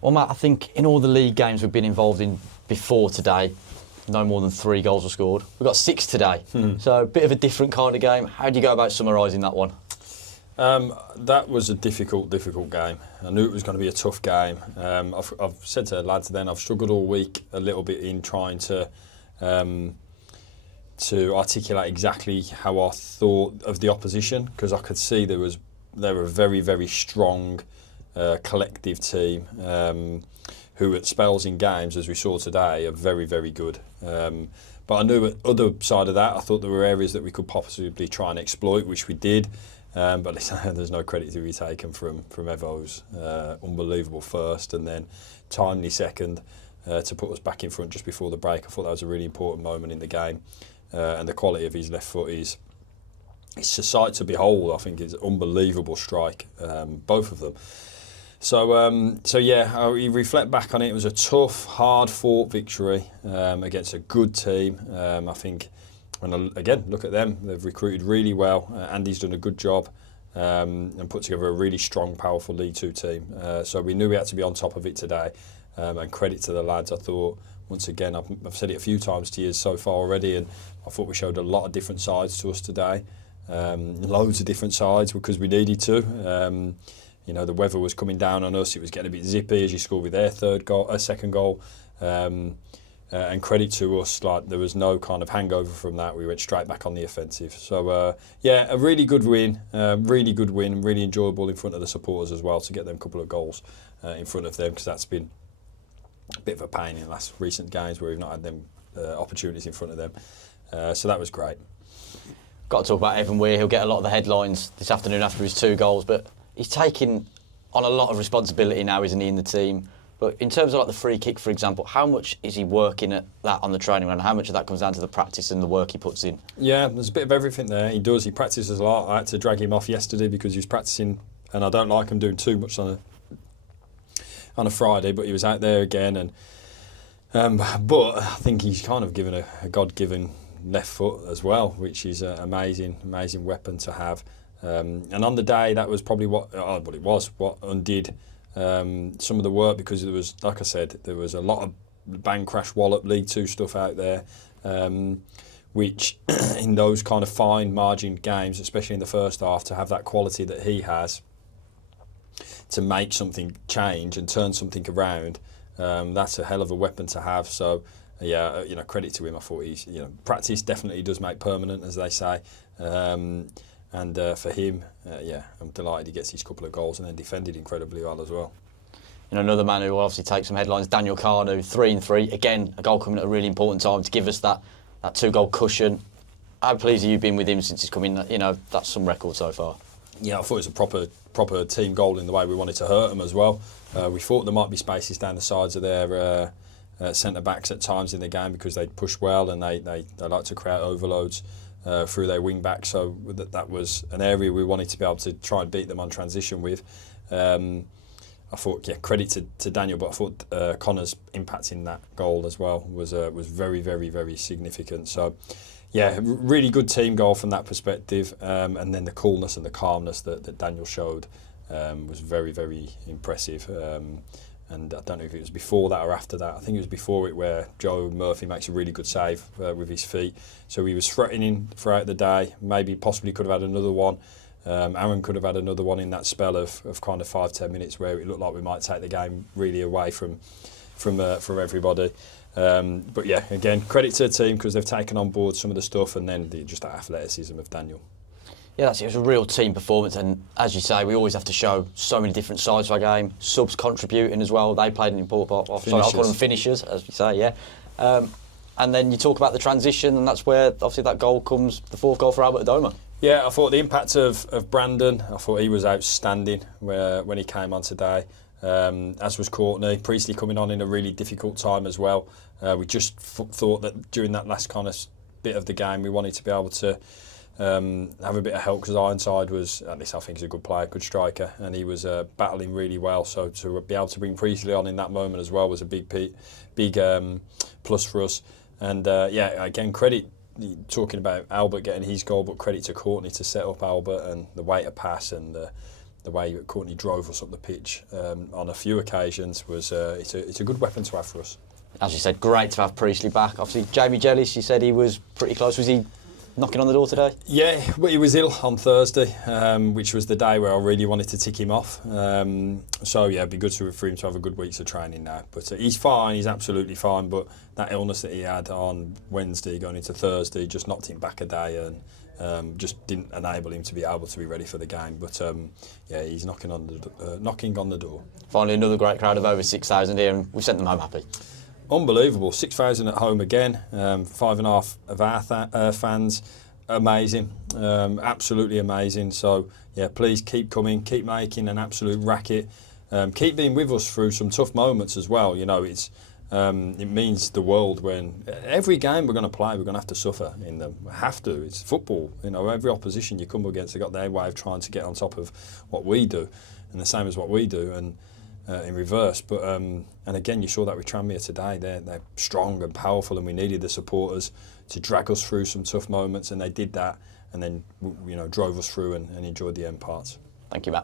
Well, Matt, I think in all the league games we've been involved in before today, no more than 3 goals were scored. We've got 6 today, so a bit of a different kind of game. How do you go about summarising that one? That was a difficult game. I knew it was going to be a tough game. I've said to the lads then, I've struggled all week a little bit in trying to articulate exactly how I thought of the opposition, because I could see they were a very, very strong collective team who at spells in games, as we saw today, are very, very good. But I knew at the other side of that, I thought there were areas that we could possibly try and exploit, which we did. But there's no credit to be taken from Evo's unbelievable first and then timely second to put us back in front just before the break. I thought that was a really important moment in the game. And the quality of his left foot it's a sight to behold. I think it's an unbelievable strike, both of them. So yeah, you reflect back on it. It was a tough, hard-fought victory against a good team. I think, again, look at them. They've recruited really well. Andy's done a good job and put together a really strong, powerful League 2 team. So we knew we had to be on top of it today. And credit to the lads. I thought, once again, I've said it a few times to you so far already, and I thought we showed a lot of different sides to us today. Loads of different sides because we needed to. The weather was coming down on us. It was getting a bit zippy as you scored with their second goal. And credit to us, like there was no kind of hangover from that. We went straight back on the offensive. So a really good win, really enjoyable in front of the supporters as well to get them a couple of goals in front of them, because that's been a bit of a pain in the last recent games where we've not had them opportunities in front of them. So that was great. Got to talk about Evan Weir. He'll get a lot of the headlines this afternoon after his 2 goals, but he's taking on a lot of responsibility now, isn't he, in the team? But in terms of like the free kick, for example, how much is he working at that on the training ground? How much of that comes down to the practice and the work he puts in? Yeah, there's a bit of everything there. He does. He practices a lot. I had to drag him off yesterday because he was practicing, and I don't like him doing too much on a Friday, but he was out there again. And but I think he's kind of given a God-given left foot as well, which is an amazing weapon to have. And on the day, that was probably what undid some of the work, because there was, like I said, there was a lot of bang crash wallop League 2 stuff out there, which in those kind of fine margin games, especially in the first half, to have that quality that he has to make something change and turn something around, that's a hell of a weapon to have. So yeah, credit to him. I thought he's, practice definitely does make permanent, as they say. And for him, I'm delighted he gets his couple of goals and then defended incredibly well as well. Another man who will obviously take some headlines, Daniel Caru, 3-3. Again, a goal coming at a really important time to give us that 2-goal cushion. How pleased have you been with him since he's come in? That's some record so far. Yeah, I thought it was a proper team goal in the way we wanted to hurt them as well. We thought there might be spaces down the sides of their centre-backs at times in the game, because they push well and they like to create overloads through their wing back, so that was an area we wanted to be able to try and beat them on transition with. I thought, credit to Daniel, but I thought Connor's impact in that goal as well was very, very, very significant. So, really good team goal from that perspective, and then the coolness and the calmness that Daniel showed was very, very impressive. And I don't know if it was before that or after that. I think it was before it, where Joe Murphy makes a really good save with his feet. So he was threatening throughout the day. Maybe possibly could have had another one. Aaron could have had another one in that spell of kind of 5-10 minutes where it looked like we might take the game really away from everybody. But yeah, again, credit to the team, because they've taken on board some of the stuff, and then just that athleticism of Daniel. Yeah, it was a real team performance, and as you say, we always have to show so many different sides to our game. Subs contributing as well; they played an important part. Sorry, I'll call them finishers, as you say, yeah. And then you talk about the transition, and that's where obviously that goal comes, the 4th goal for Albert Adoma. Yeah, I thought the impact of Brandon, I thought he was outstanding when he came on today. As was Courtney. Priestley coming on in a really difficult time as well. We just thought that during that last kind of bit of the game, we wanted to be able to have a bit of help, because Ironside was, at least I think he's a good player, good striker, and he was battling really well. So to be able to bring Priestley on in that moment as well was a big plus for us. And again, credit, talking about Albert getting his goal, but credit to Courtney to set up Albert and the way to pass and the the way Courtney drove us up the pitch on a few occasions was it's a good weapon to have for us. As you said, great to have Priestley back. Obviously, Jamie Jellis, you said he was pretty close. Was he knocking on the door today? Yeah, well, he was ill on Thursday, which was the day where I really wanted to tick him off. So yeah, it'd be good for him to have a good week's of training now. But he's fine, he's absolutely fine. But that illness that he had on Wednesday going into Thursday just knocked him back a day and just didn't enable him to be able to be ready for the game. But yeah, he's knocking on the door. Finally, another great crowd of over 6,000 here, and we've sent them home happy. Unbelievable, 6,000 at home again, 5.5 of our fans, amazing, absolutely amazing. So yeah, please keep coming, keep making an absolute racket, keep being with us through some tough moments as well. You know, it means the world when every game we're going to play, we're going to have to suffer in them. We have to. It's football. You know, every opposition you come against, they've got their way of trying to get on top of what we do, and the same as what we do, and in reverse. But and again, you saw that with Tranmere today. They're strong and powerful, and we needed the supporters to drag us through some tough moments, and they did that, and then drove us through and enjoyed the end parts. Thank you, Matt.